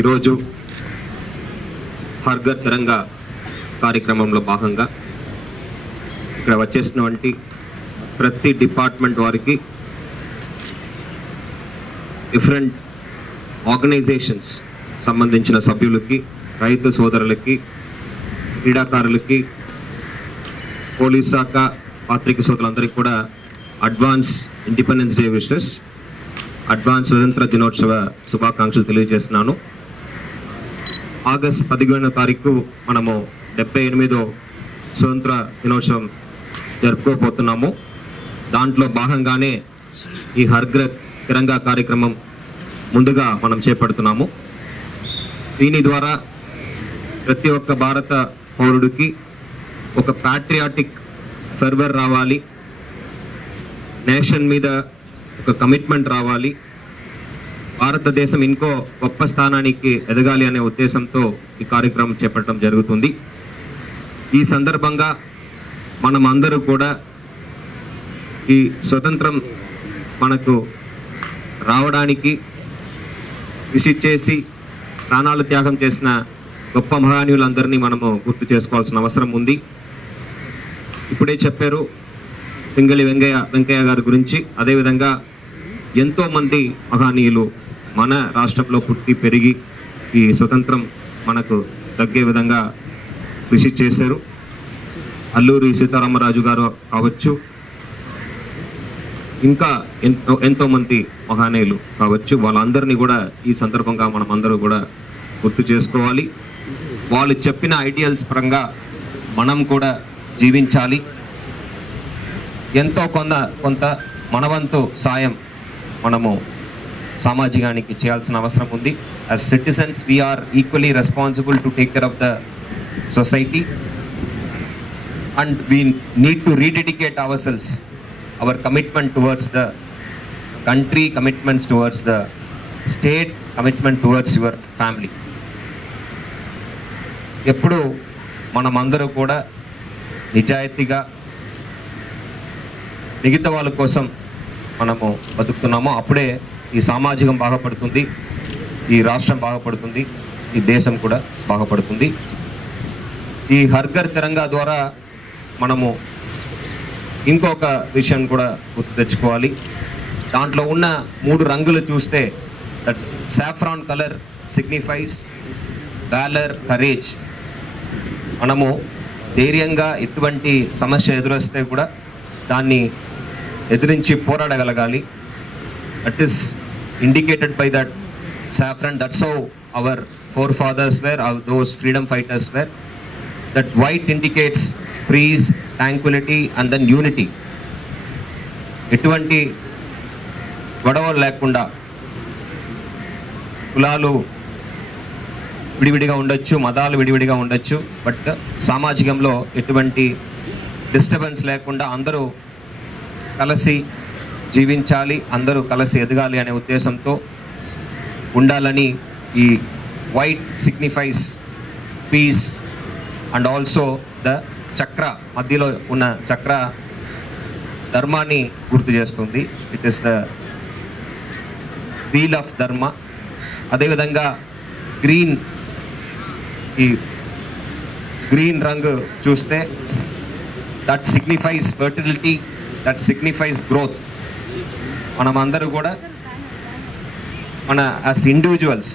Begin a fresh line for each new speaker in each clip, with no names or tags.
ఈరోజు హర్గర్ తరంగ కార్యక్రమంలో భాగంగా ఇక్కడ వచ్చేసినటువంటి ప్రతి డిపార్ట్మెంట్ వారికి డిఫరెంట్ ఆర్గనైజేషన్స్ సంబంధించిన సభ్యులకి రైతు సోదరులకి క్రీడాకారులకి పోలీస్ శాఖ పాత్రిక సోదరులందరికీ కూడా advance independence day wishes advance స్వతంత్ర దినోత్సవ శుభాకాంక్షలు తెలియజేస్తున్నాను. ఆగస్ట్ పదిహేనో తారీఖు మనము డెబ్బై ఎనిమిదో స్వతంత్ర దినోత్సవం జరుపుకోబోతున్నాము. దాంట్లో భాగంగానే ఈ హర్గ్ర తిరంగా కార్యక్రమం ముందుగా మనం చేపడుతున్నాము. దీని ద్వారా ప్రతి ఒక్క భారత పౌరుడికి ఒక ప్యాట్రియాటిక్ సర్వర్ రావాలి. నేషన్ మీద ఒక కమిట్మెంట్ రావాలి. భారతదేశం ఇంకో గొప్ప స్థానానికి ఎదగాలి అనే ఉద్దేశంతో ఈ కార్యక్రమం చేపట్టడం జరుగుతుంది. ఈ సందర్భంగా మనం అందరూ కూడా ఈ స్వతంత్రం మనకు రావడానికి కృషి చేసి ప్రాణాలు త్యాగం చేసిన గొప్ప మహానీయులందరినీ మనము గుర్తు చేసుకోవాల్సిన అవసరం ఉంది. ఇప్పుడే చెప్పారు పింగళి వెంకయ్య వెంకయ్య గారి గురించి. అదేవిధంగా ఎంతోమంది మహానీయులు మన రాష్ట్రంలో పుట్టి పెరిగి ఈ స్వతంత్రం మనకు తగ్గే విధంగా కృషి చేశారు. అల్లూరి సీతారామరాజు గారు కావచ్చు ఇంకా ఎంతో ఎంతోమంది మహానీయులు కావచ్చు వాళ్ళందరినీ కూడా ఈ సందర్భంగా మనం అందరూ కూడా గుర్తు చేసుకోవాలి. వాళ్ళు చెప్పిన ఐడియల్స్ పరంగా మనం కూడా జీవించాలి. ఎంతో కొంత కొంత మనవంతు సాయం మనము సామాజికానికి చేయాల్సిన అవసరం ఉంది. As citizens we are equally responsible to take care of the society and we need to rededicate ourselves our commitment towards the country commitments towards the state commitment towards your family ఎప్పుడు మనమందరూ కూడా నిజాయితీగా మిగతా వాళ్ళ కోసం మనము బతుకుతున్నామో అప్పుడే ఈ సామాజికం బాగుపడుతుంది ఈ రాష్ట్రం బాగుపడుతుంది ఈ దేశం కూడా బాగుపడుతుంది. ఈ హర్ఘర్ తిరంగా ద్వారా మనము ఇంకొక విషయం కూడా గుర్తు తెచ్చుకోవాలి. దాంట్లో ఉన్న మూడు రంగులు చూస్తే that saffron colour signifies valour courage మనము ధైర్యంగా ఎటువంటి సమస్య ఎదురొస్తే కూడా దాన్ని ఎదిరించి పోరాడగలగాలి. That is indicated by that saffron that's how our forefathers were those freedom fighters were that white indicates peace tranquility and then unity ఎటువంటి గొడవలు లేకుండా కులాలు విడివిడిగా ఉండొచ్చు మతాలు విడివిడిగా ఉండొచ్చు బట్ సామాజికంలో ఎటువంటి డిస్టర్బెన్స్ లేకుండా అందరూ కలిసి జీవించాలి అందరూ కలిసి ఎదగాలి అనే ఉద్దేశంతో ఉండాలని ఈ white signifies peace and also the chakra మధ్యలో ఉన్న చక్ర ధర్మాన్ని గుర్తు చేస్తుంది. It is the wheel of dharma అదేవిధంగా గ్రీన్ ఈ గ్రీన్ రంగు చూస్తే that signifies fertility that signifies growth మనం అందరూ కూడా మన యాజ్ ఇండివిజువల్స్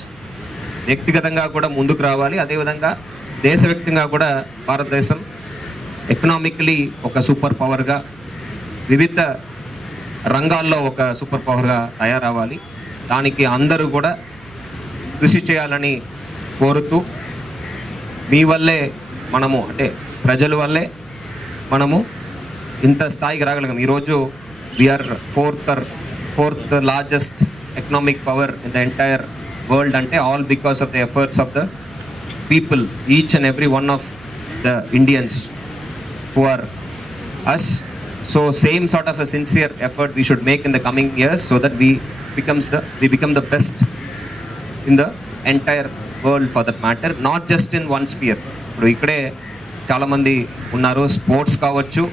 వ్యక్తిగతంగా కూడా ముందుకు రావాలి. అదేవిధంగా దేశవ్యాప్తంగా కూడా భారతదేశం ఎకనామిక్లీ ఒక సూపర్ పవర్గా వివిధ రంగాల్లో ఒక సూపర్ పవర్గా తయారవ్వాలి. దానికి అందరూ కూడా కృషి చేయాలని కోరుతూ మీ వల్లే మనము అంటే ప్రజల వల్లే మనము ఇంత స్థాయికి రాగలిగాం ఈరోజు we are fourth fourth largest economic power in the entire world అంటే all because of the efforts of the people each and every one of the Indians who are us so same sort of a sincere effort we should make in the coming years so that we becomes the we become the best in the entire world for that matter not just in one sphere ఇప్పుడు ఇక్కడే చాలామంది ఉన్నారు sports కావచ్చు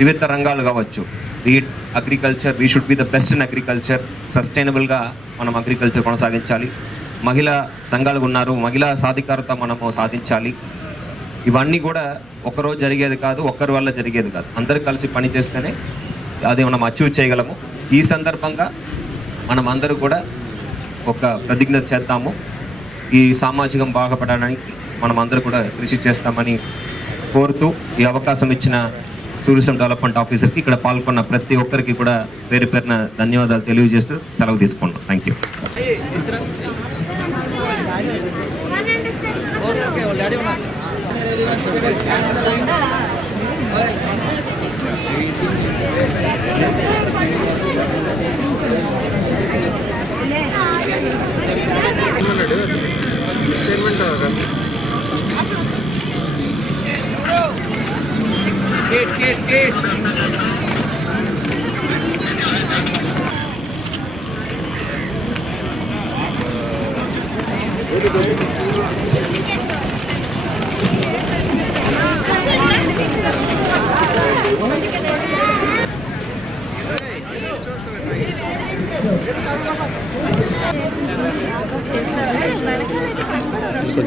వివిధ రంగాలు కావచ్చు. Be it agriculture we should be the best in agriculture సస్టైనబుల్గా మనం agriculture కొనసాగించాలి. మహిళా సంఘాలు ఉన్నారు. మహిళా సాధికారత మనము సాధించాలి. ఇవన్నీ కూడా ఒకరోజు జరిగేది కాదు ఒక్కరి వల్ల జరిగేది కాదు. అందరూ కలిసి పనిచేస్తేనే అది మనం అచీవ్ చేయగలము. ఈ సందర్భంగా మనం అందరూ కూడా ఒక ప్రతిజ్ఞ చేద్దాము. ఈ సామాజికం బాగుపడడానికి మనం అందరూ కూడా కృషి చేస్తామని కోరుతూ ఈ అవకాశం ఇచ్చిన టూరిజం డెవలప్మెంట్ ఆఫీసర్కి ఇక్కడ పాల్గొన్న ప్రతి ఒక్కరికి కూడా పేరు పేరున ధన్యవాదాలు తెలియజేస్తూ సెలవు తీసుకుంటాం థ్యాంక్ యూ అన్నాడు అసైన్మెంట్ కొంచెం బ్యాక్ రావడం Get up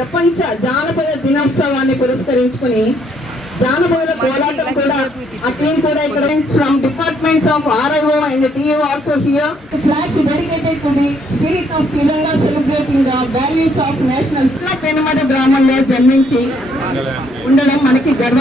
ప్రపంచ జానపద దినోత్సవాన్ని పురస్కరించుకుని జానపదుల కోలాటం కూడా ఆ టీం కూడా ఇక్కడ from departments of RIO and TO also here flags dedicated to the spirit of Telangana celebrating the values of national Penamada Penumada గ్రామంలో జన్మించి ఉండడం మనకి గర్వ.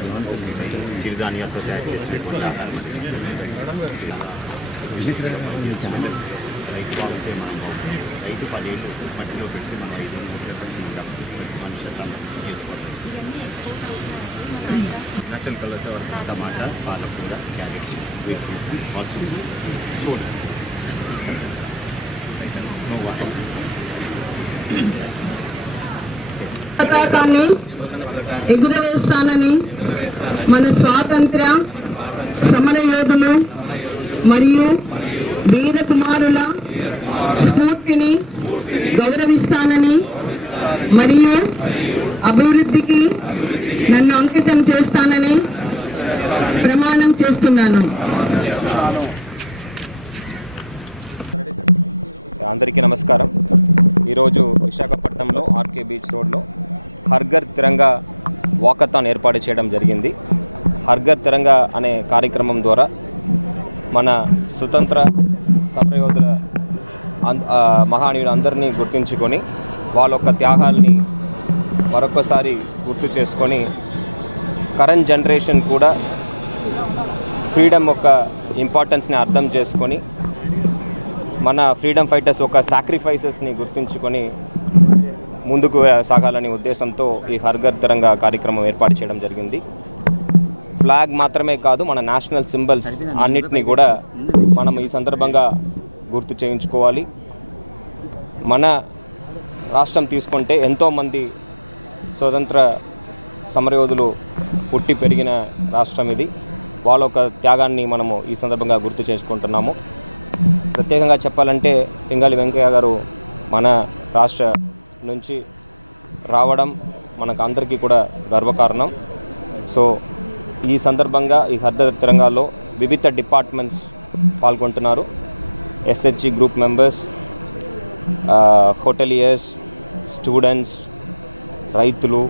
తర్వాత దీనికి చిరుధాన్యాలతో తయారు చేసినటువంటి ఆహారం రైతు బాగుంటే మనం బాగుంటాం రైతు పదేళ్ళు మట్టిలో పెట్టి మనం ఐదు మనుషులు చేసుకోవాలి నేచురల్ కలర్స్ టమాటా పాలకూర క్యారెట్ బీట్రూట్ పసుపు చూడు నో వాటర్ పతాకాన్ని ఎగురవేస్తానని మన స్వాతంత్ర సమర యోధులు మరియు
అందరికీ నమస్కారం. ఈరోజు విశాఖపట్నంలో ఆర్కే బీచ్ రోడ్లో హర్ఘర్ తిరంగా వాకథాన్ ఏర్పాటు చేయడం జరిగింది. హర్ఘర్ తిరంగా అనే కార్యక్రమం ద్వారా మన స్వతంత్ర సమరయోధుల మహానీయుడు అందరినీ గుర్తించుకొని వాళ్ళ యొక్క త్యాగాల్ని మరొకసారి గుర్తు చేసుకొని కరెంట్ జనరేషన్ కూడా ఫ్రీడమ్ యొక్క ఇంపార్టెన్స్ని అర్థం చేసుకొని మన ఫ్రీడమ్ ఫైటర్స్ ఒక సాక్రిఫైసెస్ని గుర్తుంచుకొని ముందుకు సాగాలనే ఉద్దేశంతో ఈ హర్ఘర్ తరంగ కార్యక్రమం ఏర్పాటు చేయడం జరిగింది. ఫ్లాగ్ మాత్రమే కాదు మన నేషనల్ సింబల్స్ అన్నిటినీ కూడా మనం ఈ సందర్భంగా గుర్తు చేయించుకోవాలి. మన రాష్ట్రం తీసుకుంటే ఎంతోమంది స్వతంత్ర సమరయోధులు పుట్టి పెరిగిన రాష్ట్రం ఇది. వాళ్ళ యొక్క త్యాగాన్ని మనము ఈ సందర్భంగా గుర్తు చేసుకుంటున్నాము. ప్రత్యేకంగా చెప్పాలంటే పింగాలి వెంకయ్య గారు మన రాష్ట్ర నుంచి రావడం మనకు అందరికీ కూడా గర్వకారణం. సో ఈ సందర్భంగా ఈ హర్దర్ తిరంగాల్లో వివిధ డిపార్ట్మెంట్స్ పాల్గొంటున్నారు. SHG group members hoteliers students రైతులు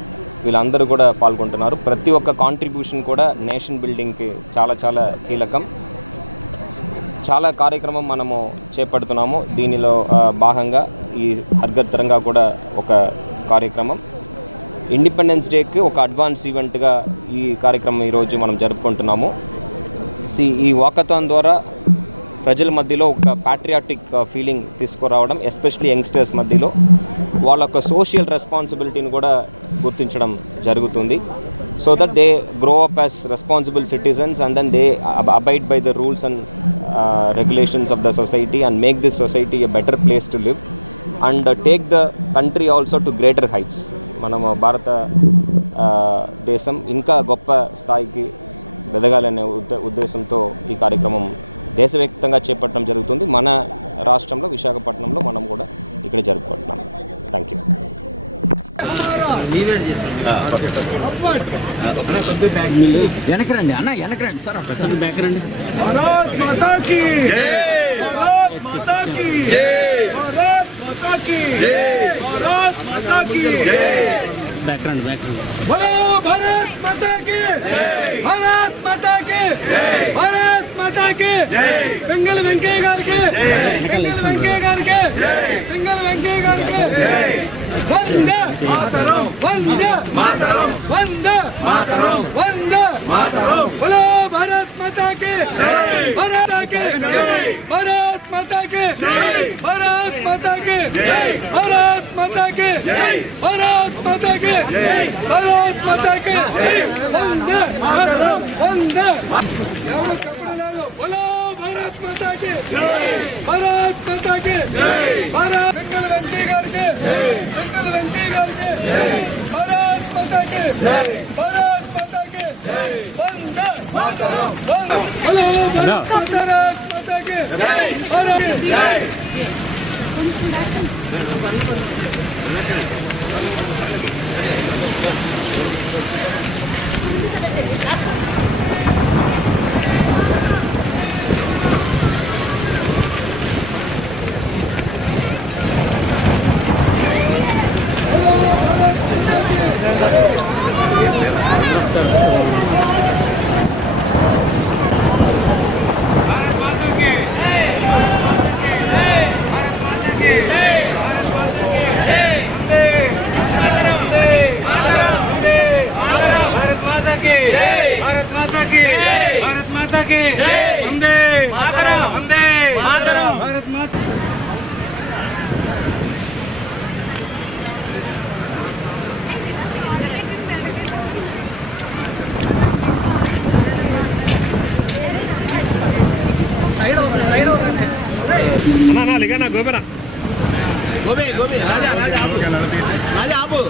వీళ్ళందరూ కూడా పాల్గొంటున్నారు. ప్రతి ఒక్క కాంట్రిబ్యూషన్ కూడా నేషన్ బిల్డింగ్కి చాలా చాలా కీలకం. చాలా కార్యక్రమం మనము చేపడుతున్నాము. దీనిలో భాగంగా ఈ హర్గర్ కూడా ఒక కార్యక్రమం. ఇండిపెండెన్స్ డేకి ఒక అడ్వాన్స్ ఈవెంట్గా ఈ కార్యక్రమం ఈరోజు మనం జరుపుకుంటున్నాము. సి ఈ వాకథాన్ ద్వారా ప్రజల మధ్యలో ఒక ప్యాట్రియాటిక్ ఫీలింగ్ uh, తీసుకురావడం ఎస్పెషలీ యంగ్స్టర్స్ మధ్యలో వాళ్ళ యొక్క సోషల్ రెస్పాన్సిబిలిటీని కూడా గుర్తించడం జరుగుతుంది. So that they grow up as responsible citizens and then they abide by the rules and regulations of the society and make this society a better place to live and take the country also to greater heights మనం Bharat uh, దేశం ఇంకా గొప్ప స్థాయికి ఎదగాలనే ఉద్ద ఉద్దేశంతో ఈ కార్యక్రమం దేశవ్యాప్తంగా చేపట్టడం జరుగుతుంది. మన రాష్ట్రంలో విశాఖపట్నంలో మనం కూడా ఇక్కడ జరుపుకుంటున్నాం. థ్యాంక్ యూ వెనకరండి అన్న వెనకరండి సార్ బ్యాక్ రండి. బ్యాక్ రండి బ్యాక్ రండి. భారత్ మాతాకి. పింగళ వెంకయ్య గారికి. వెంకయ్య గారికి. పింగళ వెంకయ్య గారికి. వంద. మాతరం. వంద. మాతరం. వంద. మాతరం. వంద. మాతరం. బోలో భారత్ మాతాకి. భారతాకి భారత్ మాతాకి. భారత్ మాతాకి. భారత్ మాతాకి. భారత్ మాతాకి. భారత్ మాతాకి. వంద. వంద. భారత్ మాతాకి భారత్ వెంకటరెడ్డి గారికి వెంకటరెడ్డి గారికి భారత్ మాతాకి భారత్ మాతాకి వందే మాతరం భారత్ మాతాకి భారత్ జై ఎగనా గోబెనా గోబే రాజా రాజా ఆపు. రాజా ఆపు.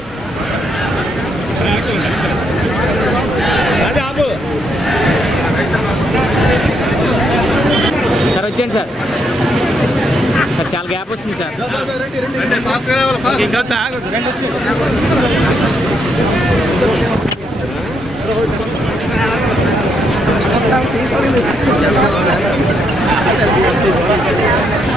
రాజా ఆపు. సార్ వచ్చేయండి సార్. సార్ చాలా గ్యాప్ వస్తుంది సార్.